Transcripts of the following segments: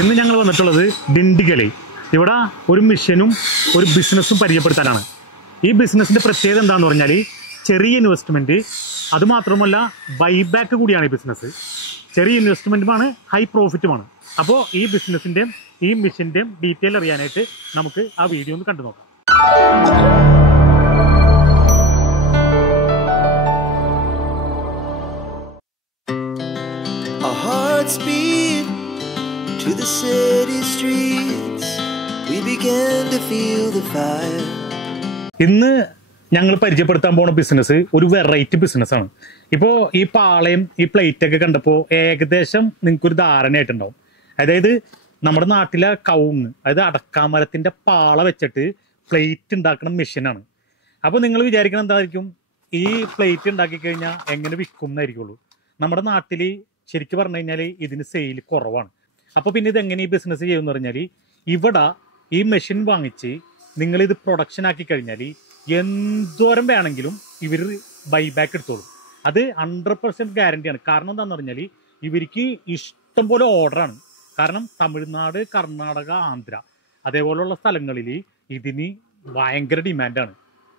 ഇന്ന് ഞങ്ങൾ വന്നിട്ടുള്ളത് ദിണ്ടിഗലിൽ. ഇവിടെ ഒരു മിഷനും ഒരു ബിസിനസ്സും പരിചയപ്പെടുത്താനാണ്. ഈ ബിസിനസ്സിൻ്റെ പ്രത്യേകത എന്താണെന്ന് പറഞ്ഞാൽ ചെറിയ ഇൻവെസ്റ്റ്മെൻറ്റ്, അതുമാത്രമല്ല ബൈബാക്ക് കൂടിയാണ് ഈ ബിസിനസ്. ചെറിയ ഇൻവെസ്റ്റ്മെൻറ്റുമാണ്, ഹൈ പ്രോഫിറ്റുമാണ്. അപ്പോൾ ഈ ബിസിനസ്സിൻ്റെയും ഈ മിഷൻ്റെയും ഡീറ്റെയിൽ അറിയാനായിട്ട് നമുക്ക് ആ വീഡിയോ ഒന്ന് കണ്ടു നോക്കാം. Speed to the city streets, we began to feel the fire. ഇന്ന് ഞങ്ങൾ പരിചയപ്പെടുത്താൻ പോണ ബിസിനസ് ഒരു വെറൈറ്റി ബിസിനസ്സാണ്. ഇപ്പോൾ ഈ പാളയും ഈ പ്ലേറ്റൊക്കെ കണ്ടപ്പോൾ ഏകദേശം നിങ്ങൾക്കൊരു ധാരണയായിട്ടുണ്ടാവും. അതായത് നമ്മുടെ നാട്ടിലെ കവുങ്ങ്, അതായത് അടക്കാമരത്തിൻ്റെ പാള വെച്ചിട്ട് പ്ലേറ്റ് ഉണ്ടാക്കുന്ന മെഷീനാണ്. അപ്പോൾ നിങ്ങൾ വിചാരിക്കണം എന്തായിരിക്കും, ഈ പ്ലേറ്റ് ഉണ്ടാക്കി കഴിഞ്ഞാൽ എങ്ങനെ വിൽക്കും എന്നായിരിക്കുള്ളൂ. നമ്മുടെ നാട്ടിൽ ശരിക്കും പറഞ്ഞു കഴിഞ്ഞാൽ ഇതിന് സെയിൽ കുറവാണ്. അപ്പോൾ പിന്നെ ഇതെങ്ങനെ ഈ ബിസിനസ് ചെയ്യുമെന്ന് പറഞ്ഞാൽ, ഇവിടെ ഈ മെഷീൻ വാങ്ങിച്ച് നിങ്ങളിത് പ്രൊഡക്ഷൻ ആക്കി കഴിഞ്ഞാൽ എന്തോരം വേണമെങ്കിലും ഇവർ ബൈബാക്ക് എടുത്തോളും. അത് 100% ഗ്യാരണ്ടിയാണ്. കാരണം എന്താണെന്ന് പറഞ്ഞാൽ ഇവർക്ക് ഇഷ്ടം പോലെ ഓർഡറാണ്. കാരണം തമിഴ്നാട്, കർണാടക, ആന്ധ്ര അതേപോലെയുള്ള സ്ഥലങ്ങളിൽ ഇതിന് ഭയങ്കര ഡിമാൻഡാണ്.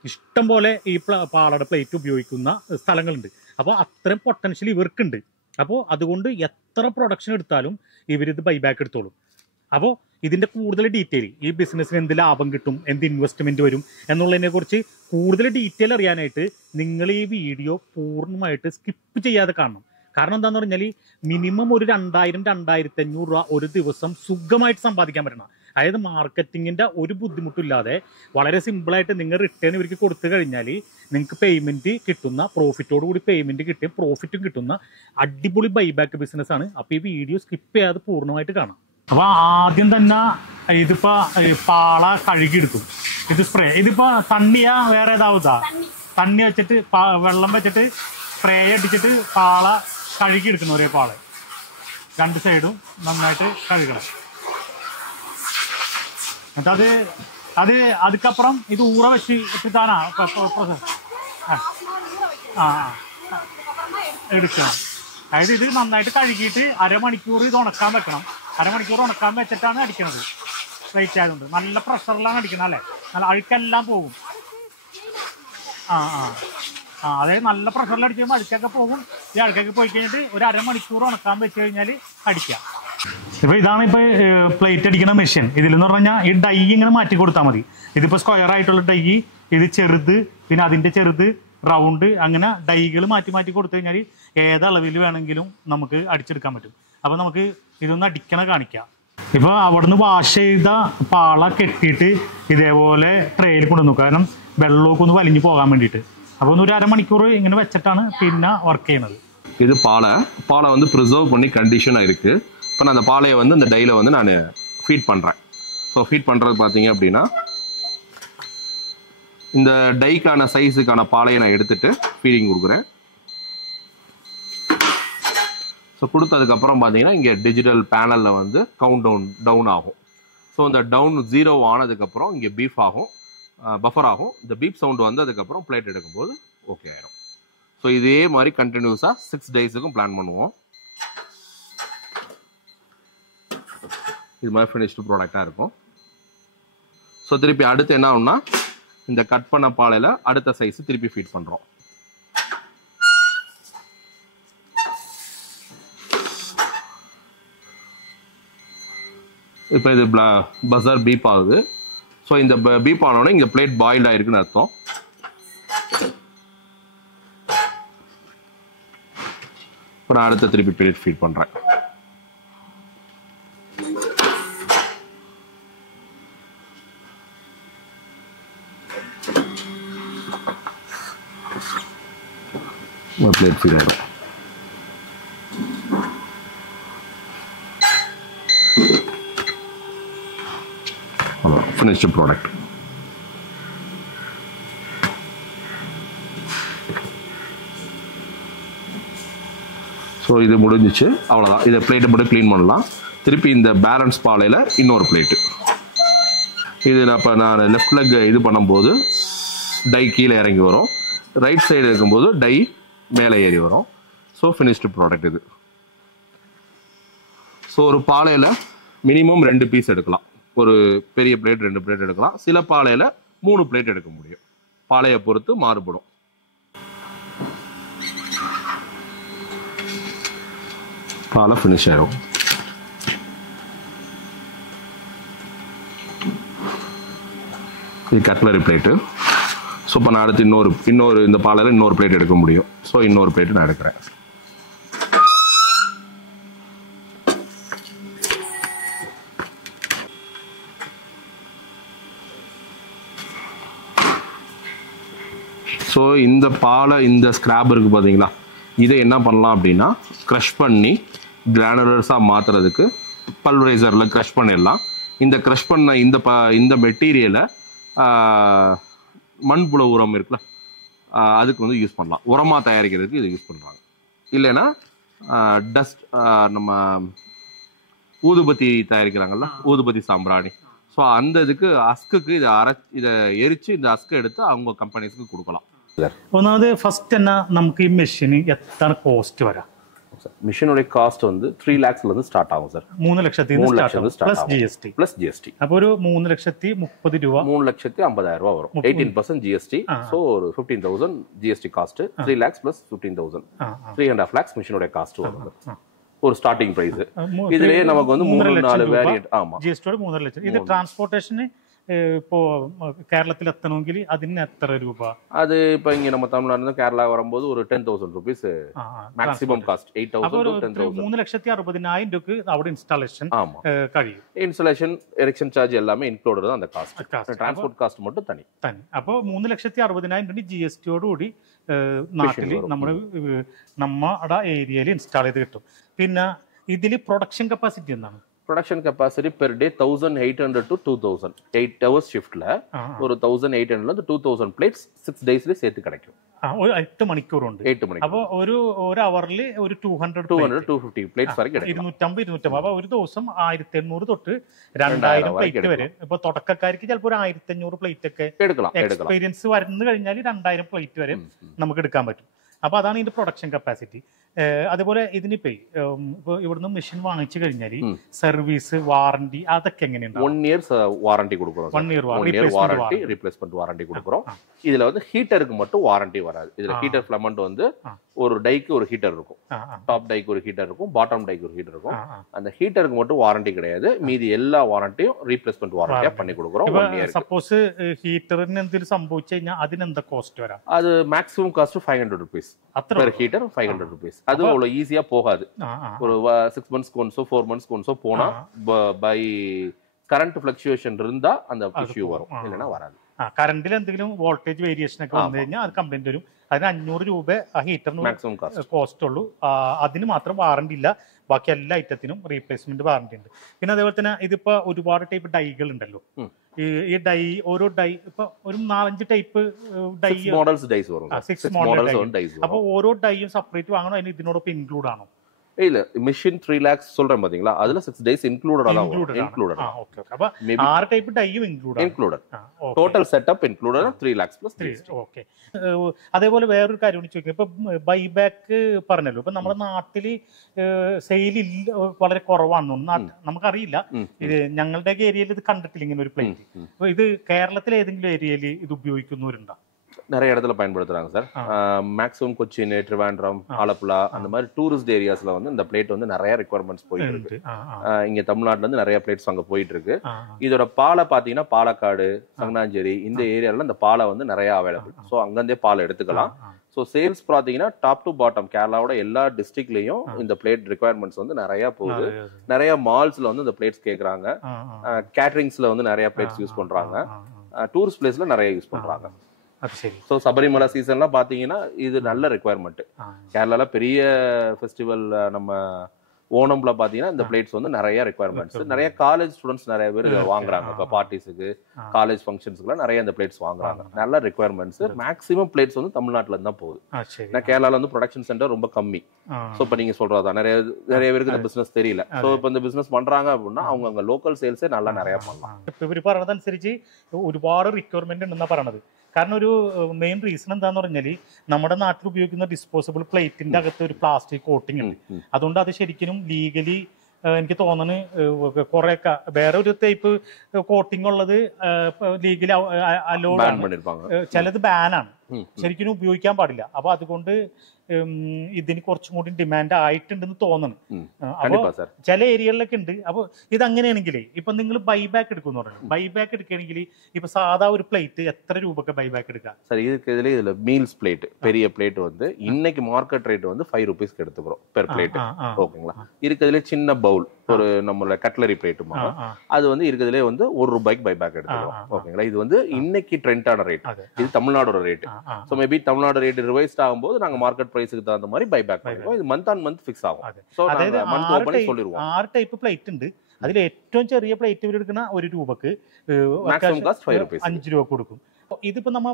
ഇഷ്ടം പോലെ ഈ പാളയുടെ പ്ലേറ്റ് ഉപയോഗിക്കുന്ന സ്ഥലങ്ങളുണ്ട്. അപ്പോൾ അത്രയും പൊട്ടൻഷ്യൽ ഇവർക്കുണ്ട്. അപ്പോൾ അതുകൊണ്ട് എത്ര പ്രൊഡക്ഷൻ എടുത്താലും ഇവരിത് ബൈബാക്ക് എടുത്തോളും. അപ്പോൾ ഇതിൻ്റെ കൂടുതൽ ഡീറ്റെയിൽ, ഈ ബിസിനസ്സിന് എന്ത് ലാഭം കിട്ടും, എന്ത് ഇൻവെസ്റ്റ്മെൻറ്റ് വരും എന്നുള്ളതിനെക്കുറിച്ച് കൂടുതൽ ഡീറ്റെയിൽ അറിയാനായിട്ട് നിങ്ങൾ ഈ വീഡിയോ പൂർണ്ണമായിട്ട് സ്കിപ്പ് ചെയ്യാതെ കാണണം. കാരണം എന്താണെന്ന് പറഞ്ഞാൽ മിനിമം ഒരു 2000-2500 രൂപ ഒരു ദിവസം സുഖമായിട്ട് സമ്പാദിക്കാൻ പറ്റണം. അതായത് മാർക്കറ്റിങ്ങിൻ്റെ ഒരു ബുദ്ധിമുട്ടില്ലാതെ വളരെ സിമ്പിളായിട്ട് നിങ്ങൾ റിട്ടേൺ ഇവർക്ക് കൊടുത്തു കഴിഞ്ഞാൽ നിങ്ങൾക്ക് പേയ്മെൻറ്റ് കിട്ടുന്ന, പ്രോഫിറ്റോട് കൂടി പേയ്മെൻറ്റ് കിട്ടിയ പ്രോഫിറ്റും കിട്ടുന്ന അടിപൊളി ബൈബാക്ക് ബിസിനസ്സാണ്. അപ്പോൾ ഈ വീഡിയോ സ്കിപ്പ് ചെയ്യാതെ പൂർണ്ണമായിട്ട് കാണാം. അപ്പോൾ ആദ്യം തന്നെ ഇതിപ്പോൾ പാള കഴുകിയെടുക്കും. ഇത് സ്പ്രേ, ഇതിപ്പോൾ തണ്ണിയാ വേറെ ഏതാവുതാ, തണ്ണി വെച്ചിട്ട് വെള്ളം വെച്ചിട്ട് സ്പ്രേ അടിച്ചിട്ട് പാള കഴുകിയെടുക്കണം. ഒരേ പാള രണ്ട് സൈഡും നന്നായിട്ട് കഴുകണം. എന്നിട്ട് അതുക്കപ്പുറം ഇത് ഊറ വെച്ച് ഇട്ടാനാ പ്രോസസ് എടുക്കണം. അതായത് ഇത് നന്നായിട്ട് കഴുകിയിട്ട് അരമണിക്കൂർ ഇത് ഉണക്കാൻ വെക്കണം. അരമണിക്കൂർ ഉണക്കാൻ വെച്ചിട്ടാണ് അടിക്കണത്. സ്ട്രൈറ്റ് ആയതുകൊണ്ട് നല്ല പ്രഷറിലാണ് അടിക്കണം. അല്ലേ, നല്ല അഴുക്കെല്ലാം പോകും. അതായത് നല്ല പ്രഷറിൽ അടിക്കുമ്പോൾ അഴുക്കൊക്കെ പോകും. ഈ അഴുക്കൊക്കെ പോയി കഴിഞ്ഞിട്ട് ഒരു അരമണിക്കൂർ ഉണക്കാൻ വെച്ച് കഴിഞ്ഞാൽ അടിക്കാം. ഇപ്പോൾ ഇതാണ് ഇപ്പോൾ പ്ലേറ്റ് അടിക്കുന്ന മെഷീൻ. ഇതിലെന്ന് പറഞ്ഞു കഴിഞ്ഞാൽ ഈ ഡൈ ഇങ്ങനെ മാറ്റി കൊടുത്താൽ മതി. ഇതിപ്പോൾ സ്ക്വയർ ആയിട്ടുള്ള ഡൈ, ഇത് ചെറുത്, പിന്നെ അതിൻ്റെ ചെറുത്, റൗണ്ട്, അങ്ങനെ ഡൈകൾ മാറ്റി മാറ്റി കൊടുത്തു കഴിഞ്ഞാൽ ഏതളവിൽ വേണമെങ്കിലും നമുക്ക് അടിച്ചെടുക്കാൻ പറ്റും. അപ്പോൾ നമുക്ക് ഇതൊന്ന് അടിക്കണ കാണിക്കാം. ഇപ്പോൾ അവിടെ നിന്ന് വാഷ് ചെയ്ത പാള കെട്ടിയിട്ട് ഇതേപോലെ ട്രേയിൽ കൊണ്ടുവന്നു. കാരണം വെള്ളമൊക്കെ ഒന്ന് വലിഞ്ഞു പോകാൻ വേണ്ടിയിട്ട്. അപ്പോൾ ഒരു അരമണിക്കൂർ ഇങ്ങനെ വെച്ചിട്ടാണ് പിന്നെ വർക്ക് ചെയ്യണത്. இது பாலை வந்து ப்ரிசர்வ் பண்ணி கண்டிஷனாக இருக்குது. இப்போ நான் அந்த பாலையை வந்து இந்த டையில் வந்து நான் ஃபீட் பண்ணுறேன். ஸோ ஃபீட் பண்ணுறது பார்த்தீங்க அப்படின்னா இந்த டைக்கான சைஸுக்கான பாலையை நான் எடுத்துட்டு ஃபீடிங் கொடுக்குறேன். ஸோ கொடுத்ததுக்கப்புறம் பார்த்தீங்கன்னா இங்கே டிஜிட்டல் பேனலில் வந்து கவுண்ட் டவுன் ஆகும். ஸோ இந்த டவுன் 0 ஆனதுக்கப்புறம் இங்கே பீஃப் ஆகும், பஃபர் ஆகும். இந்த பீப் சவுண்டு வந்து அதுக்கப்புறம் பிளேட் எடுக்கும்போது ஓகே ஆயிடும். ஸோ இதே மாதிரி கண்டினியூஸாக 6 டேஸுக்கும் பிளான் பண்ணுவோம். இது மாதிரி ஃபினிஷ்டு ப்ராடக்டாக இருக்கும். ஸோ திருப்பி அடுத்து என்ன ஆகும்னா, இந்த கட் பண்ண பாலையில் அடுத்த சைஸு திருப்பி ஃபீட் பண்ணுறோம். இப்போ இது பஸர் பீப் ஆகுது. ஸோ இந்த பீப் ஆனோடனே இங்கே பிளேட் பாயில்ட் ஆகிருக்குன்னு அர்த்தம். இப்போ நான் அடுத்த திருப்பி பிளேட் ஃபீட் பண்ணுறேன். பிளேட் ஃபீட் ஆகிடும். Finished product. ஸோ இது முடிஞ்சிச்சு, அவ்வளோதான். இதை பிளேட்டை மட்டும் க்ளீன் பண்ணலாம். திருப்பி இந்த பேலன்ஸ் பாலையில் இன்னொரு பிளேட்டு. இது நான் லெஃப்ட் லெக் இது பண்ணும்போது டை கீழே இறங்கி வரும், ரைட் சைடு இருக்கும்போது டை மேலே ஏறி வரும். ஸோ ஃபினிஷ்டு ப்ராடக்ட் இது. ஸோ ஒரு பாலையில் மினிமம் 2 பீஸ் எடுக்கலாம். ஒரு பெரிய பிளேட் 2 பிளேட் எடுக்கலாம். சில பாலையில் 3 பிளேட் எடுக்க முடியும். பாலையை பொறுத்து மாறுபடும். பாலை ஃபினிஷ் ஆயிடும். இது கட்லரி பிளேட்டு. ஸோ இப்போ நான் அடுத்து இன்னொரு இந்த பாலையில் இன்னொரு பிளேட் எடுக்க முடியும். ஸோ இன்னொரு பிளேட்டு நான் எடுக்கிறேன். ஸோ இந்த பாலை இந்த ஸ்கிராப் இருக்குது பார்த்தீங்களா, இதை என்ன பண்ணலாம் அப்படின்னா க்ரஷ் பண்ணி கிரானுலர்ஸாக மாற்றுறதுக்கு பல்வரைசரில் க்ரஷ் பண்ணிடலாம். இந்த க்ரஷ் பண்ண இந்த மெட்டீரியலை மண்புழு உரம் இருக்குல்ல, அதுக்கு வந்து யூஸ் பண்ணலாம். உரமாக தயாரிக்கிறதுக்கு இதை யூஸ் பண்ணுறாங்க. இல்லைன்னா டஸ்ட், நம்ம ஊதுபத்தி தயாரிக்கிறாங்கல்ல, ஊதுபத்தி சாம்பிராணி, ஸோ அந்த இதுக்கு அஸ்குக்கு இதை எரிச்சு இந்த அஸ்கை எடுத்து அவங்க கம்பெனிஸ்க்கு கொடுக்கலாம். ഒന്നാമത് ഫസ്റ്റ് തന്നെ നമുക്ക് ഈ മെഷീന് എത്ര കോസ്റ്റ് വരാം? மிஷினுடைய காஸ்ட் வந்து 3 lakhsல ஸ்டார்ட் ஆகும் சார். 3 ലക്ഷത്തിൽ പ്ലസ് GST. Plus GST. അപ്പോൾ ഒരു 3,30,000 രൂപ, 3,50,000 ரூபா வரும். 18% ஜிஎஸ்டி. ஸோ ஒரு 15,000 GST cost. 3 lakhs plus 15,000, 3.5 lakhs மிஷினுடைய காஸ்ட் வரும். ஒரு ஸ்டார்டிங் பிரைஸ். இதுலயே நமக்கு வந்து 3-4 வேரியன்ட். ஆமா, GST 3 ലക്ഷം. ഇത് ട്രാൻസ്പോർട്ടേഷന് இப்போ கேரளத்தில் எத்தணுங்கில் அதுன்னு எத்தனை ரூபா? அது இப்போ இங்க நம்ம தமிழ்நாடு கேரளா வரும்போது ஒரு 10,000 rupees மேக்ஸிமம் காஸ்ட். 8,000 to 10,000. 3,60,000 രൂപക്ക് അവിടെ ഇൻസ്റ്റാളേഷൻ കഴിയും. இன்ஸ்டாலேஷன், எரெக்ஷன் சார்ஜ் எல்லாமே இன்க்ளூடட் தான் அந்த காஸ்ட். டிரான்ஸ்போர்ட் காஸ்ட் மட்டும் தனி. അപ്പോൾ 3,60,000 GST-യോട് കൂടി നാട്ടിൽ നമ്മുടെ ഏരിയയിൽ ഇൻസ്റ്റാൾ ചെയ്ത് കിട്ടും. പിന്നെ ഇതിൽ പ്രൊഡക്ഷൻ കപ്പാസിറ്റി എന്താണ്? Production capacity per day 1,800 to 2,000. 8 hours ஷிஃப்ட்ல ஒரு 1,800 to 2,000 பிளேட்ஸ் 6 daysல சேர்த்து கிடைக்கும். 8 മണിക്കൂറുണ്ട്. 8 മണിക്കൂർ. അപ്പോൾ ഒരു അവറിൽ ഒരു 200-250 പ്ലേറ്റ്സ് വരെ கிடைக்கும். 250-250. അപ്പോൾ ഒരു ദിവസം 1,800 തൊട്ട് 2,000 പ്ലേറ്റ് വരെ. ഇപ്പോൾ തുടക്കക്കാർക്ക് ചിലപ്പോൾ ഒരു 1,500 പ്ലേറ്റ് ഒക്കെ എക്സ്പീരിയൻസ് വരുന്നു കഴിഞ്ഞാൽ 2,000 പ്ലേറ്റ് വരെ നമുക്ക് എടുക്കാൻ പറ്റും. അപ്പോൾ അതാണ് ഇതിന്റെ പ്രൊഡക്ഷൻ കപ്പാസിറ്റി. അതുപോലെ ഇതിനിപ്പോ ഇവിടുന്ന് മെഷീൻ വാങ്ങിച്ചു കഴിഞ്ഞാൽ സർവീസ്, വാറണ്ടി അതൊക്കെ എങ്ങനെയുണ്ട്? 1 year வாரண்டி கொடுக்குறோம். 1 year வாரண்டி, ரீப்ளேஸ்மென்ட் வாரண்டி கொடுக்குறோம். இதுல வந்து ஹீட்டருக்கு மட்டும் வாரண்டி வராது. இதுல ஹீட்டர் ஃபிலமெண்ட் வந்து ஒரு டைக்கு ஒரு ஹீட்டர் இருக்கும். டாப் டைக்கு ஒரு ஹீட்டர் இருக்கும், பாட்டம் டைக்கு ஒரு ஹீட்டர் இருக்கும். அந்த ஹீட்டருக்கு மட்டும் வாரண்டி கிடையாது. மீதி எல்லா வாரண்டியும் ரீப்ளேஸ்மென்ட் வாரண்டியா பண்ணி கொடுக்குறோம். 1 year. സപ്പോസ് ഹീറ്ററിന് എന്തെങ്കിലും സംഭവിച്ചു കഴിഞ്ഞാൽ അതിനെന്താ കോസ്റ്റ് വരാം? அது maximum cost 500 rupees per heater. 500 rupees. அது அவ்வளவு ஈஸியா போகாது. ஒரு 6 months கொன்சோ 4 months கொன்சோ போனா பை கரண்ட் ஃபிளக்சுவேஷன் இருந்தா அந்த இஷ்யூ வரும், இல்லைன்னா வராது. കറണ്ടിൽ എന്തെങ്കിലും വോൾട്ടേജ് വേരിയേഷൻ ഒക്കെ വന്നു കഴിഞ്ഞാൽ അത് കംപ്ലൈന്റ് വരും. അതിന് 500 രൂപ ആ ഹീറ്ററിന് മാക്സിമം കോസ്റ്റ് ഉള്ളൂ. അതിന് മാത്രം വാറണ്ടി ഇല്ല. ബാക്കി എല്ലാ ഐറ്റത്തിനും റീപ്ലേസ്മെന്റ് വാറണ്ടി ഉണ്ട്. പിന്നെ അതേപോലെ തന്നെ ഇതിപ്പോ ഒരുപാട് ടൈപ്പ് ഡൈകൾ ഉണ്ടല്ലോ. ഈ ഡൈ, ഓരോ ഡൈ ഇപ്പൊ ഒരു 4-5 ടൈപ്പ് ഡൈ മോഡൽസ് ഡൈസ് വരും. 6 മോഡൽസ്. അപ്പൊ ഓരോ ഡൈയും സെപ്പറേറ്റ് വാങ്ങണോ, അതിന് ഇതിനോടൊപ്പം ഇൻക്ലൂഡ് ആണോ? இல்ல, மிஷின் 3 lakhs சொல்றேன் பாத்தீங்களா, அதுல 6 days இன்க்ளூடட் ஆகும். இன்க்ளூடட். ஓகே. அப்ப 6 டைப் டையும் included. Total setup included 3 lakhs plus 3. Okay. അതേപോലെ വേറൊരു കാര്യം കൂടി ചോദിക്കാം. ഇപ്പൊ ബൈബാക്ക് പറഞ്ഞല്ലോ, ഇപ്പൊ നമ്മുടെ നാട്ടില് സെയിൽ വളരെ കുറവാണെന്ന് നമുക്കറിയില്ല. ഇത് ഞങ്ങളുടെ ഏരിയയിൽ ഇത് കണ്ടിട്ടില്ല ഇങ്ങനെ ഒരു പ്ലേറ്റ്. അപ്പൊ ഇത് കേരളത്തിലെ ഏതെങ്കിലും ഏരിയയിൽ ഇത് ഉപയോഗിക്കുന്നവരുണ്ടോ? நிறைய இடத்துல பயன்படுத்துறாங்க சார். மேக்ஸிமம் கொச்சின், ட்ரிவாண்ட்ரம், ஆலப்புழா அந்த மாதிரி டூரிஸ்ட் ஏரியாஸ்ல வந்து இந்த பிளேட் வந்து நிறைய ரிக்வயர்மெண்ட்ஸ் போயிட்டு இருக்கு. இங்க தமிழ்நாட்டுல இருந்து நிறைய பிளேட்ஸ் அங்க போயிட்டு இருக்கு. இதோட பாலை பாத்தீங்கன்னா பாலக்காடு, சங்கனாஞ்சேரி இந்த ஏரியால இந்த பாலை வந்து நிறைய அவைலபிள். ஸோ அங்கிருந்தே பால் எடுத்துக்கலாம். ஸோ சேல்ஸ் பார்த்தீங்கன்னா டாப் டு பாட்டம் கேரளாவோட எல்லா டிஸ்ட்ரிக்ட்லயும் இந்த பிளேட் ரிக்வயர்மெண்ட்ஸ் வந்து நிறைய போகுது. நிறைய மால்ஸ்ல வந்து இந்த பிளேட்ஸ் கேட்கறாங்க. கேட்டரிங்ஸ்ல வந்து நிறைய பிளேட்ஸ் யூஸ் பண்றாங்க. டூரிஸ்ட் பிளேஸ்ல நிறைய யூஸ் பண்றாங்க. ஸோ சபரிமலை சீசன்லாம் பார்த்தீங்கன்னா இது நல்ல ரெக்குவயர்மெண்ட். கேரளால பெரிய ஃபெஸ்டிவல் நம்ம ஓணம்ல பார்த்தீங்கன்னா இந்த பிளேட்ஸ் வந்து நிறைய ரெக்குவயர்மெண்ட்ஸ். நிறைய காலேஜ் ஸ்டூடெண்ட்ஸ் நிறைய பேர் வாங்குறாங்க. இப்போ பார்ட்டிஸுக்கு, காலேஜ் ஃபங்க்ஷன்ஸ்க்குலாம் நிறைய இந்த பிளேட்ஸ் வாங்குறாங்க. நல்ல ரெக்குவயர்மெண்ட்ஸ். மேக்ஸிமம் பிளேட்ஸ் வந்து தமிழ்நாட்டில் தான் போகுது. ஏன்னா கேரளாவில் வந்து ப்ரொடக்ஷன் சென்டர் ரொம்ப கம்மி. ஸோ இப்போ நீங்கள் சொல்றதா நிறைய பேருக்கு இந்த பிசினஸ் தெரியல. ஸோ இப்போ இந்த பிசினஸ் பண்றாங்க அப்படின்னா அவங்க அங்கே லோக்கல் சேல்ஸே நல்லா நிறைய பண்ணலாம். ഇവർ പറഞ്ഞതനുസരിച്ച് ഒരുപാട് റിക്വയർമെന്റ് ഉണ്ടെന്നാണ് പറയണത്. കാരണം ഒരു മെയിൻ റീസൺ എന്താന്ന് പറഞ്ഞാൽ നമ്മുടെ നാട്ടിൽ ഉപയോഗിക്കുന്ന ഡിസ്പോസിബിൾ പ്ലേറ്റിന്റെ അകത്ത് ഒരു പ്ലാസ്റ്റിക് കോട്ടിംഗ് ഉണ്ട്. അതുകൊണ്ട് അത് ശരിക്കും ലീഗലി എനിക്ക് തോന്നുന്നു കുറെ വേറെ ഒരു ടൈപ്പ് കോട്ടിംഗ് ഉള്ളത് ലീഗിൽ അലോഡാണ്, ചിലത് ബാനാണ്, ശരിക്കും ഉപയോഗിക്കാൻ പാടില്ല. അപ്പൊ അതുകൊണ്ട് ഇതിന് കുറച്ചും കൂടി ഡിമാൻഡ് ആയിട്ടുണ്ടെന്ന് തോന്നുന്നു. അപ്പൊ ചില ഏരിയകളിലൊക്കെ ഉണ്ട്. അപ്പൊ ഇതങ്ങനെയാണെങ്കിലേ ഇപ്പൊ നിങ്ങൾ ബൈബാക്ക് എടുക്കുമെന്ന് പറഞ്ഞു, ബൈബാക്ക് എടുക്കുകയാണെങ്കിൽ ഇപ്പൊ സാധാ ഒരു പ്ലേറ്റ് എത്ര രൂപക്ക് ബൈബാക്ക് എടുക്കാം சார்? இதுல மீல்ஸ் பிளேட், பெரிய பிளேட் வந்து இன்னைக்கு மார்க்கெட் ரேட் வந்து 5 ரூபீஸ்க்கு எடுத்துக்கிறோம் பெர் பிளேட். ஓகேங்களா? இருக்கிறதுல சின்ன பவுல் ஒரு நம்மளோட கட்லரி பிளேட் அது வந்து இருக்கிறதுலே வந்து ₹1 பைபேக் எடுத்துக்கிறோம். ஓகேங்களா? இது வந்து இன்னைக்கு ட்ரெண்டான ரேட், இது தமிழ்நாடோட rate. So maybe Tamil Nadu rate revised ஆகும்போது நாங்க மார்க்கெட் பிரைஸுக்கு தகுந்த மாதிரி பைபேக் பண்ணுவோம். இது மந்த் ஆன் மந்த் ஃபிக்ஸ் ஆகும். ஸோ நாங்க மந்த் ஓபன் சொல்லிடுவோம். 6 ടൈപ്പ് പ്ലേറ്റ് ഉണ്ട്. അതിൽ ഏറ്റവും ചെറിയ പ്ലേറ്റ് ഇവർ എടുക്കുന്ന ₹1 മാക്സിമം കോസ്റ്റ് ₹5 കൊടുക്കും. ഇതിപ്പോ നമ്മ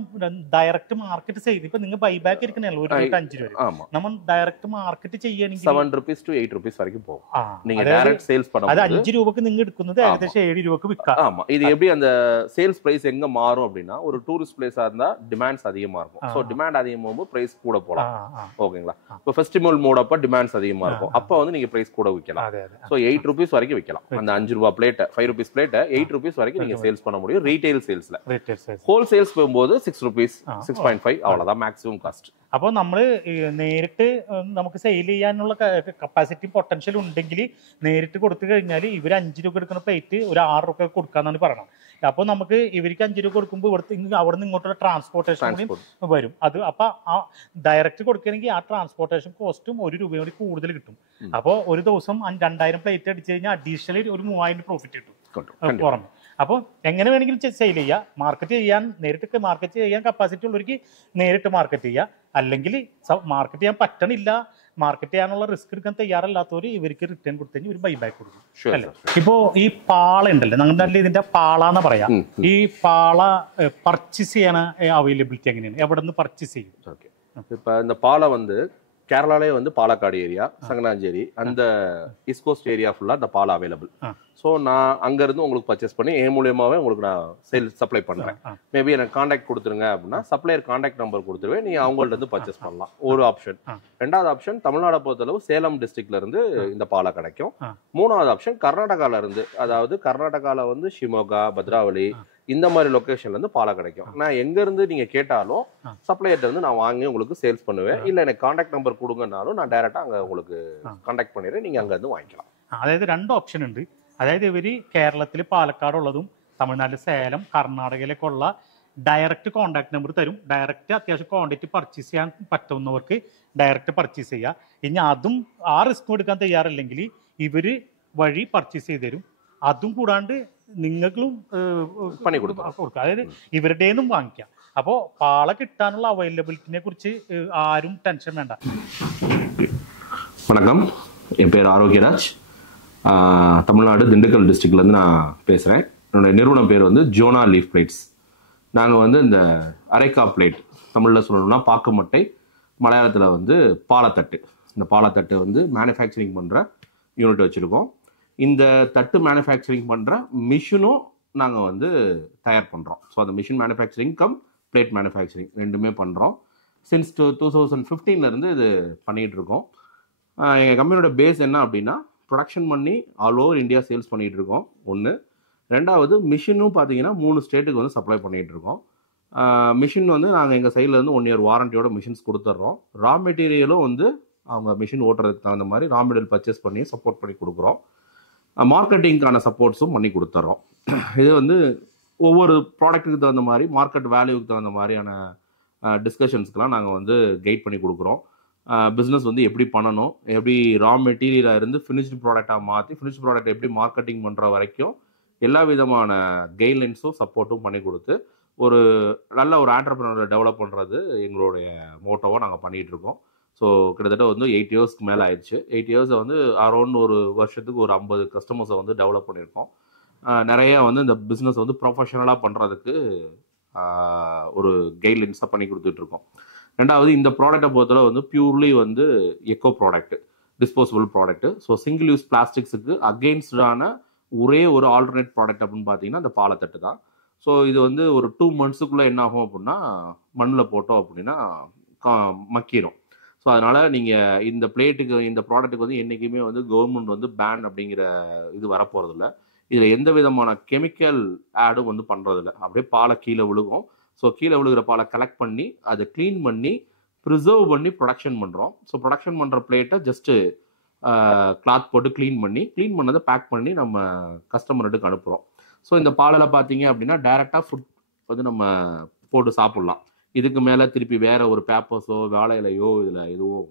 ഡയറക്റ്റ് മാർക്കറ്റ് ചെയ്ത് ഇപ്പൊ നിങ്ങൾ ബൈബാക്ക് എടുക്കണല്ലോ ₹5 നമ്മൾ ഡയറക്റ്റ് മാർക്കറ്റ് ചെയ്യണമെങ്കിൽ ₹7 to ₹8 வரைக்கும் போகும். நீங்க டைரக்ட் சேல்ஸ் பண்ணும்போது அது ₹5 நீங்க எடுക്കുന്നത് ஏകദേശം ₹7 விற்கலாம். ஆமா, இது எப்படி அந்த சேல்ஸ் பிரைஸ் எங்க மாறும் அப்படின்னா, ஒரு டூரிஸ்ட் பிளேஸா இருந்தா டிமாண்ட்ஸ் அதிகமா இருக்கும். சோ டிமாண்ட் அதிகமாகும்போது பிரைஸ் கூட போலாம். ஓகேங்களா? இப்போ ஃபெஸ்டிவல் மோட் அப்ப டிமாண்ட்ஸ் அதிகமா இருக்கும், அப்ப வந்து நீங்க பிரைஸ் கூட விக்கலாம். சோ ₹8 வரைக்கும் விக்கலாம். அந்த ₹5 பிளேட், ₹5 பிளேட் ₹8 வரைக்கும் நீங்க சேல்ஸ் பண்ண முடியும் ரீட்டைல் சேல்ஸ்ல. ஹோல்சேல் போகும்போது ₹6, ₹6.5 அவ்வளவுதான் மேக்ஸிமம் காஸ்ட். അപ്പോൾ നമ്മൾ നേരിട്ട് നമുക്ക് സെയിൽ ചെയ്യാനുള്ള കപ്പാസിറ്റി പൊട്ടൻഷ്യൽ ഉണ്ടെങ്കിൽ നേരിട്ട് കൊടുത്തു കഴിഞ്ഞാൽ ഇവർ ₹5 എടുക്കുന്ന പ്ലേറ്റ് ഒരു ₹6 കൊടുക്കാന്നാണ് പറയണം. അപ്പോൾ നമുക്ക് ഇവർക്ക് ₹5 കൊടുക്കുമ്പോൾ ഇവിടുത്തെ അവിടെ നിന്ന് ഇങ്ങോട്ടുള്ള ട്രാൻസ്പോർട്ടേഷൻ കൂടി വരും. അത് അപ്പൊ ആ ഡയറക്റ്റ് കൊടുക്കുകയാണെങ്കിൽ ആ ട്രാൻസ്പോർട്ടേഷൻ കോസ്റ്റും ₹1 കൂടി കൂടുതൽ കിട്ടും. അപ്പോൾ ഒരു ദിവസം 2000 പ്ലേറ്റ് അടിച്ചു കഴിഞ്ഞാൽ അഡീഷണലി ഒരു ₹3000 പ്രോഫിറ്റ് കിട്ടും പുറമെ. അപ്പോൾ എങ്ങനെ വേണമെങ്കിലും സെയിൽ ചെയ്യുക, മാർക്കറ്റ് ചെയ്യാൻ നേരിട്ട് മാർക്കറ്റ് ചെയ്യാൻ കപ്പാസിറ്റി ഉള്ളവർക്ക് നേരിട്ട് മാർക്കറ്റ് ചെയ്യുക, അല്ലെങ്കിൽ മാർക്കറ്റ് ചെയ്യാൻ പറ്റണില്ല, മാർക്കറ്റ് ചെയ്യാനുള്ള റിസ്ക് എടുക്കാൻ തയ്യാറല്ലാത്തവർ ഇവർക്ക് റിട്ടേൺ കൊടുത്തു കഴിഞ്ഞാൽ ഒരു ബൈബാക്ക് കൊടുക്കും അല്ലേ. ഇപ്പോ ഈ പാള ഉണ്ടല്ലോ, ഞങ്ങളുടെ നാട്ടിൽ ഇതിന്റെ പാള എന്ന് പറയാം. ഈ പാള പർച്ചേസ് ചെയ്യാൻ അവൈലബിലിറ്റി എങ്ങനെയാണ്, എവിടെ നിന്ന് പർച്ചേസ് ചെയ്യും? ഇപ്പൊ இந்த பாலை வந்து கேரளாலே வந்து பாலக்காடு ஏரியா, சங்கனாஞ்சேரி, அந்த ஈஸ்ட் கோஸ்ட் ஏரியா ஃபுல்லா இந்த பால் அவைலபிள். ஸோ நான் அங்கேருந்து உங்களுக்கு பர்ச்சேஸ் பண்ணி என் மூலியமாகவே உங்களுக்கு நான் சேல் சப்ளை பண்ணுறேன். மேபி எனக்கு காண்டாக்ட் கொடுத்துருங்க அப்படின்னா சப்ளையர் காண்டாக்ட் நம்பர் கொடுத்துருவேன், நீங்கள் அவங்கள்ட்ட இருந்து பர்ச்சேஸ் பண்ணலாம். ஒரு ஆப்ஷன். ரெண்டாவது ஆப்ஷன், தமிழ்நாடை பொறுத்தளவு சேலம் டிஸ்ட்ரிக்ட்ல இருந்து இந்த பாலை கிடைக்கும். மூணாவது ஆப்ஷன், கர்நாடகால இருந்து, அதாவது கர்நாடகால வந்து ஷிமோகா, பத்ராவளி இந்த மாதிரி லொகேஷன்ல இருந்து பாலை கிடைக்கும். நான் எங்க இருந்து நீங்க கேட்டாலும் சப்ளையர்ட்ட இருந்து நான் வாங்கி உங்களுக்கு சேல்ஸ் பண்ணுவேன். இல்ல எனக்கு காண்டாக்ட் நம்பர் கொடுங்கனாலும் நான் டைரக்டா அங்க உங்களுக்கு காண்டாக்ட் பண்ணிடுறேன், நீங்க அங்க இருந்து வாங்கிக்கலாம். അതായത് 2 ഓപ്ഷൻ ഉണ്ട്. അതായത് ഇവര് കേരളത്തിൽ പാലക്കാടുള്ളതും തമിഴ്നാട്ടിൽ സേലം കർണാടകയിലൊക്കെ ഉള്ള ഡയറക്റ്റ് കോണ്ടാക്ട് നമ്പർ തരും. ഡയറക്റ്റ് അത്യാവശ്യം ക്വാണ്ടിറ്റി പർച്ചേസ് ചെയ്യാൻ പറ്റുന്നവർക്ക് ഡയറക്റ്റ് പർച്ചേസ് ചെയ്യുക. ഇനി അതും ആ റിസ്ക് എടുക്കാൻ തയ്യാറല്ലെങ്കിൽ ഇവര് വഴി പർച്ചേസ് ചെയ്ത് തരും. അതും കൂടാണ്ട് നിങ്ങൾക്കും പണി കൊടുക്കും. അതായത് ഇവരുടെ നിന്നും വാങ്ങിക്കാം. അപ്പോൾ പാള കിട്ടാനുള്ള അവൈലബിലിറ്റിനെ കുറിച്ച് ആരും ടെൻഷൻ വേണ്ട. வணக்கம், என் பேர் ஆரோக்கியராஜ். தமிழ்நாடு திண்டுக்கல் டிஸ்ட்ரிக்ட்லேருந்து நான் பேசுகிறேன். என்னோடய நிறுவனம் பேர் வந்து ஜோனா லீஃப் பிளேட்ஸ். நாங்கள் வந்து இந்த அரைக்கா பிளேட், தமிழில் சொல்லணும்னா பாக்கு மட்டை, மலையாளத்தில் வந்து பாலத்தட்டு. இந்த பாலத்தட்டு வந்து மேனுஃபேக்சரிங் பண்ணுற யூனிட் வச்சுருக்கோம். இந்த தட்டு மேனுஃபேக்சரிங் பண்ணுற மிஷினும் நாங்கள் வந்து தயார் பண்ணுறோம். ஸோ அந்த machine manufacturing cum plate manufacturing ரெண்டுமே பண்ணுறோம். சின்ஸ் 2015 இது பண்ணிகிட்ருக்கோம். எங்கள் கம்பெனியோட பேஸ் என்ன அப்படின்னா, ப்ரொடக்ஷன் பண்ணி ஆல் ஓவர் இந்தியா சேல்ஸ் பண்ணிகிட்டு இருக்கோம் ஒன்று. ரெண்டாவது, மிஷினும் பார்த்தீங்கன்னா 3 ஸ்டேட்டுக்கு வந்து சப்ளை பண்ணிகிட்டு இருக்கோம். மிஷின் வந்து நாங்கள் எங்கள் சைட்லேருந்து 1 இயர் வாரண்டியோட மிஷின்ஸ் கொடுத்துட்றோம். ரா மெட்டீரியலும் வந்து அவங்க மிஷின் ஓட்டுறதுக்கு தகுந்த மாதிரி ரா மெட்டீரியல் பர்ச்சேஸ் பண்ணி சப்போர்ட் பண்ணி கொடுக்குறோம். மார்க்கெட்டிங்கான சப்போர்ட்ஸும் பண்ணி கொடுத்துட்றோம். இது வந்து ஒவ்வொரு ப்ராடக்ட்டுக்கு தகுந்த மாதிரி, மார்க்கெட் வேல்யூக்கு தகுந்த மாதிரியான டிஸ்கஷன்ஸ்க்கெலாம் நாங்கள் வந்து கைட் பண்ணி கொடுக்குறோம். பிஸ்னஸ் வந்து எப்படி பண்ணணும், எப்படி ரா மெட்டீரியலாக இருந்து ஃபினிஷ்டு ப்ராடக்டாக மாற்றி ஃபினிஷ்டு ப்ராடக்ட் எப்படி மார்க்கெட்டிங் பண்ணுற வரைக்கும் எல்லா விதமான கைட்லைன்ஸும் சப்போர்ட்டும் பண்ணி கொடுத்து ஒரு நல்ல ஒரு ஆண்டர்ப்ரனரை டெவலப் பண்ணுறது எங்களுடைய மோட்டோவாக நாங்கள் பண்ணிகிட்ருக்கோம். ஸோ கிட்டத்தட்ட வந்து 8 இயர்ஸ்க்கு மேலே ஆயிடுச்சு. 8 இயர்ஸை வந்து அரௌண்ட் ஒரு வருஷத்துக்கு ஒரு 50 கஸ்டமர்ஸை வந்து டெவலப் பண்ணியிருக்கோம். நிறையா வந்து இந்த பிஸ்னஸ் வந்து ப்ரொஃபஷனலாக பண்ணுறதுக்கு ஒரு கைட்லைன்ஸாக பண்ணி கொடுத்துட்ருக்கோம். ரெண்டாவது, இந்த ப்ராடக்டை பொறுத்தவரை வந்து பியூர்லி வந்து eco product, disposable product. So single use பிளாஸ்டிக்ஸுக்கு அகெயின்ஸ்டான ஒரே ஒரு ஆல்டர்னேட் ப்ராடக்ட் அப்படின்னு பார்த்தீங்கன்னா இந்த பாலத்தட்டு தான். ஸோ இது வந்து ஒரு 2 monthsக்குள்ளே என்ன ஆகும் அப்படின்னா, மண்ணில் போட்டோம் அப்படின்னா மக்கிரும். ஸோ அதனால் நீங்கள் இந்த பிளேட்டுக்கு இந்த ப்ராடக்ட்டுக்கு வந்து என்றைக்குமே வந்து கவர்மெண்ட் வந்து பேன் அப்படிங்கிற இது வரப்போகிறதில்ல. இதில் எந்த விதமான கெமிக்கல் ஆடும் வந்து பண்ணுறதில்ல. அப்படியே பாலை கீழே விழுகும். ஸோ கீழே விழுகிற பாலை கலெக்ட் பண்ணி அதை க்ளீன் பண்ணி ப்ரிசர்வ் பண்ணி ப்ரொடக்ஷன் பண்ணுறோம். ஸோ ப்ரொடக்ஷன் பண்ணுற பிளேட்டை ஜஸ்ட்டு கிளாத் போட்டு க்ளீன் பண்ணதை பேக் பண்ணி நம்ம கஸ்டமர்கிட்ட அனுப்புகிறோம். ஸோ இந்த பாலில் பார்த்தீங்க அப்படின்னா டைரெக்டாக ஃபுட் வந்து நம்ம போட்டு சாப்பிட்லாம். இதுக்கு மேலே திருப்பி வேறு ஒரு பேப்பர்ஸோ வாழை இலையோ இதில் எதுவும்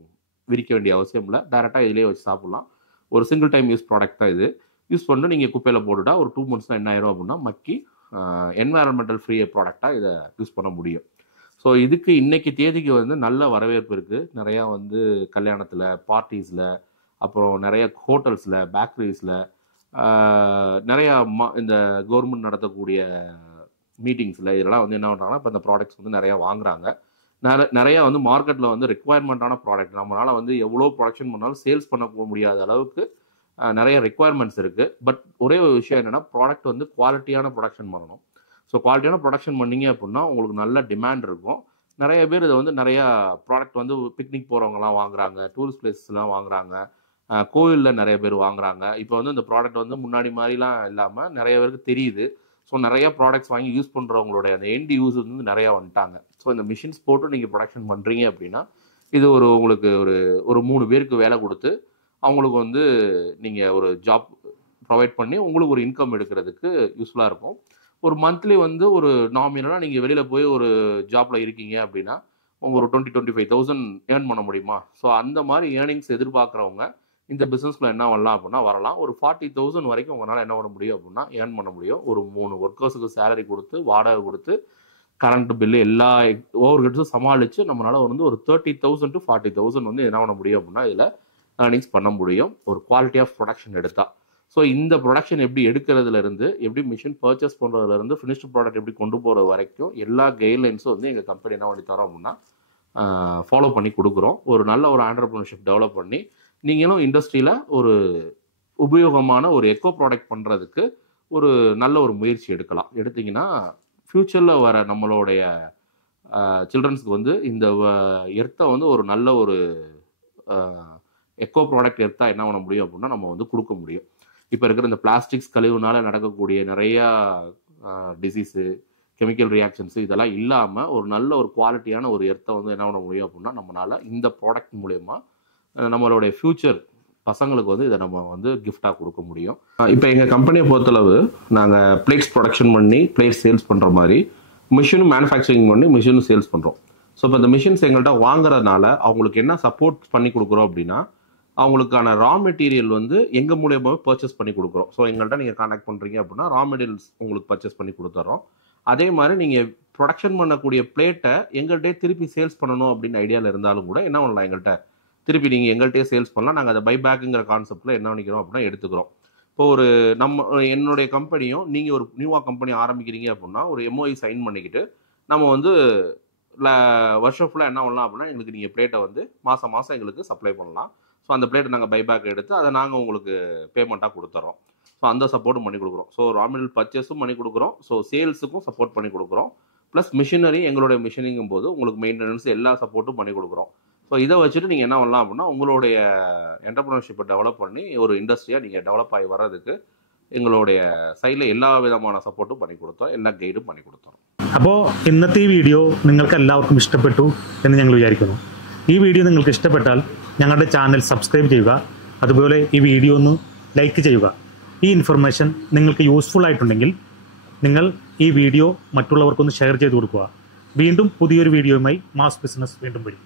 விரிக்க வேண்டிய அவசியம் இல்லை. டைரெக்டாக இதிலே வச்சு சாப்பிட்லாம். ஒரு சிங்கிள் டைம் யூஸ் ப்ராடக்ட் தான் இது. யூஸ் பண்ணி நீங்கள் குப்பையில் போட்டுட்டா ஒரு 2 months என்ன ஆயிரும் அப்படின்னா மக்கி என்வாரன்மெண்டல் ஃப்ரீ ப்ராடக்டாக இதை யூஸ் பண்ண முடியும். ஸோ இதுக்கு இன்னைக்கு தேதிக்கு வந்து நல்ல வரவேற்பு இருக்குது. நிறையா வந்து கல்யாணத்தில், பார்ட்டிஸில், அப்புறம் நிறைய ஹோட்டல்ஸில், பேக்கரிஸில், நிறையா இந்த கவர்மெண்ட் நடத்தக்கூடிய மீட்டிங்ஸில் இதெல்லாம் வந்து என்ன பண்ணுறாங்கன்னா இப்போ இந்த ப்ராடக்ட்ஸ் வந்து நிறையா வாங்குறாங்க. நிறையா வந்து மார்க்கெட்டில் வந்து ரெக்குவயர்மெண்ட்டான ப்ராடக்ட். நம்மளால் வந்து எவ்வளோ ப்ரொடக்ஷன் பண்ணாலும் சேல்ஸ் பண்ண முடியாத அளவுக்கு நிறைய ரெக்குவயர்மெண்ட்ஸ் இருக்குது. பட் ஒரே ஒரு விஷயம் என்னென்னா ப்ராடக்ட் வந்து குவாலிட்டியான ப்ரொடக்ஷன் பண்ணணும். ஸோ குவாலிட்டியான ப்ரொடக்ஷன் பண்ணிங்க அப்படின்னா உங்களுக்கு நல்ல டிமாண்ட் இருக்கும். நிறைய பேர் இதை வந்து நிறையா ப்ராடக்ட் வந்து பிக்னிக் போகிறவங்கலாம் வாங்குறாங்க, டூரிஸ்ட் பிளேஸ்லாம் வாங்குறாங்க, கோயிலில் நிறைய பேர் வாங்குறாங்க. இப்போ வந்து இந்த ப்ராடக்ட் வந்து முன்னாடி மாதிரிலாம் இல்லாமல் நிறைய பேருக்கு தெரியுது. ஸோ நிறைய ப்ராடக்ட்ஸ் வாங்கி யூஸ் பண்ணுறவங்களுடைய அந்த எண்ட் யூஸ் வந்து நிறையா வந்துட்டாங்க. ஸோ இந்த மிஷின்ஸ் போட்டு நீங்கள் ப்ரொடக்ஷன் பண்ணுறீங்க அப்படின்னா இது உங்களுக்கு ஒரு 3 பேருக்கு வேலை கொடுத்து அவங்களுக்கு வந்து நீங்கள் ஒரு ஜாப் ப்ரொவைட் பண்ணி உங்களுக்கு ஒரு இன்கம் எடுக்கிறதுக்கு யூஸ்ஃபுல்லாக இருக்கும். ஒரு மந்த்லி வந்து ஒரு நாமினலாக நீங்கள் வெளியில் போய் ஒரு ஜாப்பில் இருக்கீங்க அப்படின்னா உங்கள் ஒரு 20-25,000 ஏர்ன் பண்ண முடியுமா? ஸோ அந்த மாதிரி ஏர்னிங்ஸ் எதிர்பார்க்குறவங்க இந்த பிஸ்னஸ்க்குள்ள என்ன பண்ணலாம் அப்படின்னா வரலாம். ஒரு 40,000 வரைக்கும் உங்களால் என்ன பண்ண முடியும் அப்படின்னா ஏர்ன் பண்ண முடியும். ஒரு 3 ஒர்க்கர்ஸுக்கு சேலரி கொடுத்து, வாடகை கொடுத்து, கரண்ட் பில்லு எல்லா ஓவர் ஹெட்ஸும் சமாளித்து நம்மளால் வந்து ஒரு 30,000 to 40,000 வந்து என்ன பண்ண முடியும் அப்படின்னா இதில் ஏர்னிங்ஸ் பண்ண முடியும் ஒரு குவாலிட்டி ஆஃப் ப்ரொடக்ஷன் எடுத்தால். ஸோ இந்த ப்ரொடக்ஷன் எப்படி எடுக்கிறதுலேருந்து, எப்படி மிஷின் பர்ச்சேஸ் பண்ணுறதுலேருந்து, ஃபினிஷ்டு ப்ராடக்ட் எப்படி கொண்டு போகிற வரைக்கும் எல்லா கைட்லைன்ஸும் வந்து எங்கள் கம்பெனி என்ன பண்ணி தரோம் அப்படின்னா ஃபாலோ பண்ணி கொடுக்குறோம். ஒரு நல்ல ஒரு ஆண்டர்பிரினர்ஷிப் டெவலப் பண்ணி நீங்களும் இண்டஸ்ட்ரியில் ஒரு உபயோகமான ஒரு எக்கோ ப்ராடக்ட் பண்ணுறதுக்கு ஒரு நல்ல ஒரு முயற்சி எடுத்தீங்கன்னா ஃப்யூச்சரில் வர நம்மளுடைய சில்ட்ரன்ஸ்க்கு வந்து இந்த எர்த்தை வந்து ஒரு நல்ல ஒரு எக்கோ ப்ராடக்ட் எர்த்தா என்ன பண்ண முடியும் அப்படின்னா நம்ம வந்து கொடுக்க முடியும். இப்போ இருக்கிற இந்த பிளாஸ்டிக்ஸ் கழிவுனால நடக்கக்கூடிய நிறையா டிசீஸு, கெமிக்கல் ரியாக்ஷன்ஸு இதெல்லாம் இல்லாமல் ஒரு நல்ல ஒரு குவாலிட்டியான ஒரு எர்த்தை வந்து என்ன பண்ண முடியும் அப்படின்னா நம்மளால் இந்த ப்ராடக்ட் மூலயமா நம்மளுடைய ஃப்யூச்சர் பசங்களுக்கு வந்து இதை நம்ம வந்து கிஃப்டாக கொடுக்க முடியும். இப்போ எங்கள் கம்பெனியை பொறுத்தளவு நாங்கள் பிளேட்ஸ் ப்ரொடக்ஷன் பண்ணி பிளேட்ஸ் சேல்ஸ் பண்ணுற மாதிரி மிஷினும் மேனுஃபேக்சரிங் பண்ணி மிஷினும் சேல்ஸ் பண்ணுறோம். ஸோ இப்போ இந்த மிஷின்ஸ் எங்கள்கிட்ட வாங்குறதுனால அவங்களுக்கு என்ன சப்போர்ட் பண்ணி கொடுக்குறோம் அப்படின்னா அவங்களுக்கான ரா மெட்டீரியல் வந்து எங்கள் மூலியமாக பர்ச்சேஸ் பண்ணி கொடுக்குறோம். ஸோ எங்கள்கிட்ட நீங்கள் கான்டாக்ட் பண்ணுறீங்க அப்படின்னா ரா மெட்டீரியல்ஸ் உங்களுக்கு பர்ச்சேஸ் பண்ணி கொடுத்துட்றோம். அதே மாதிரி நீங்கள் ப்ரொடக்ஷன் பண்ணக்கூடிய பிளேட்டை எங்கள்கிட்டே திருப்பி சேல்ஸ் பண்ணணும் அப்படின்னு ஐடியாவில் இருந்தாலும் கூட என்ன பண்ணலாம், எங்கள்கிட்ட திருப்பி நீங்கள் எங்கள்கிட்டயே சேல்ஸ் பண்ணலாம். நாங்கள் அதை பைபேக்குங்கிற கான்செப்டில் என்ன பண்ணிக்கிறோம் அப்படின்னா எடுத்துக்கிறோம். இப்போ ஒரு என்னுடைய கம்பெனியும் நீங்கள் ஒரு நியூவாக கம்பெனி ஆரம்பிக்கிறீங்க அப்படின்னா ஒரு MOI சைன் பண்ணிக்கிட்டு நம்ம வந்து வருஷம் ஃபுல்லாக என்ன பண்ணலாம் அப்படின்னா எங்களுக்கு நீங்கள் பிளேட்டை வந்து மாதம் மாதம் எங்களுக்கு சப்ளை பண்ணலாம். ஸோ அந்த பிளேட்டை நாங்கள் பைபேக் எடுத்து அதை நாங்கள் உங்களுக்கு பேமெண்ட்டாக கொடுத்துட்றோம். ஸோ அந்த சப்போர்ட்டும் பண்ணி கொடுக்குறோம். ஸோ ரா மெட்டீரியல் பர்ச்சேஸும் பண்ணி கொடுக்குறோம். ஸோ சேல்ஸுக்கும் சப்போர்ட் பண்ணி கொடுக்குறோம். ப்ளஸ் மிஷினரி எங்களுடைய மிஷினிங்கும் போது உங்களுக்கு மெயின்டெனன்ஸ் எல்லா சப்போர்ட்டும் பண்ணி கொடுக்குறோம். ஸோ இதை வச்சுட்டு நீங்கள் என்ன பண்ணலாம் அப்படின்னா உங்களுடைய என்டர்பிரினர்ஷிப்பை டெவலப் பண்ணி ஒரு இண்டஸ்ட்ரியாக நீங்கள் டெவலப் ஆகி வர்றதுக்கு എങ്ങളുടെ സൈഡിൽ എല്ലാ വിധமான സപ്പോർട്ടും പണി കൊടുത്തോ, എല്ലാ ഗൈഡും പണി കൊടുത്തോ. അപ്പോൾ ഇന്നത്തെ ഈ വീഡിയോ നിങ്ങൾക്ക് എല്ലാവർക്കും ഇഷ്ടപ്പെട്ടു എന്ന് ഞങ്ങൾ വിചാരിക്കുന്നു. ഈ വീഡിയോ നിങ്ങൾക്ക് ഇഷ്ടപ്പെട്ടാൽ ഞങ്ങളുടെ ചാനൽ സബ്സ്ക്രൈബ് ചെയ്യുക, അതുപോലെ ഈ വീഡിയോ ഒന്ന് ലൈക്ക് ചെയ്യുക. ഈ ഇൻഫർമേഷൻ നിങ്ങൾക്ക് യൂസ്ഫുൾ ആയിട്ടുണ്ടെങ്കിൽ നിങ്ങൾ ഈ വീഡിയോ മറ്റുള്ളവർക്കൊന്ന് ഷെയർ ചെയ്ത് കൊടുക്കുക. വീണ്ടും പുതിയൊരു വീഡിയോയുമായി മാസ് ബിസിനസ് വീണ്ടും വരും.